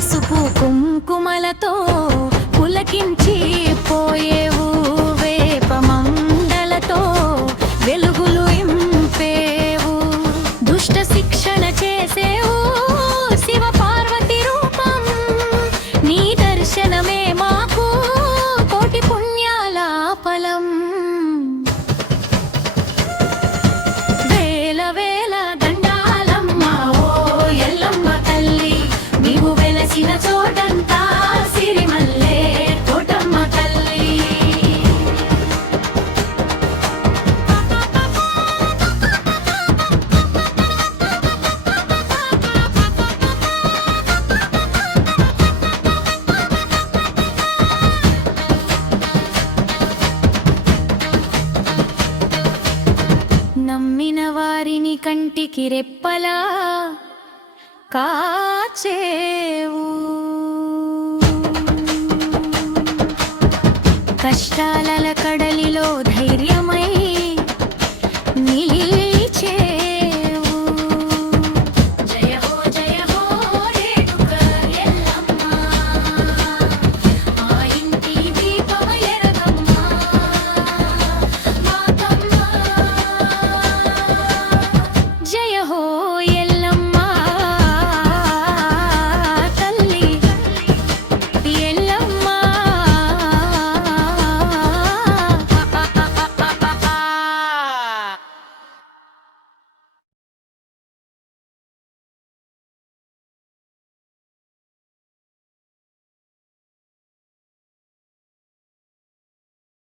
పసుపు కుంకుమలతో పులకించి పోయేవు వేపమండలతో వెలుగులు ఇంపేవు. దుష్ట శిక్షణ చేసేవు శివ పార్వతి రూపం. నీ దర్శనమే మాకు కోటి పుణ్యాల ఫలం. నమ్మిన వారిని కంటికి రెప్పలా కాచేవు. కష్టాల हो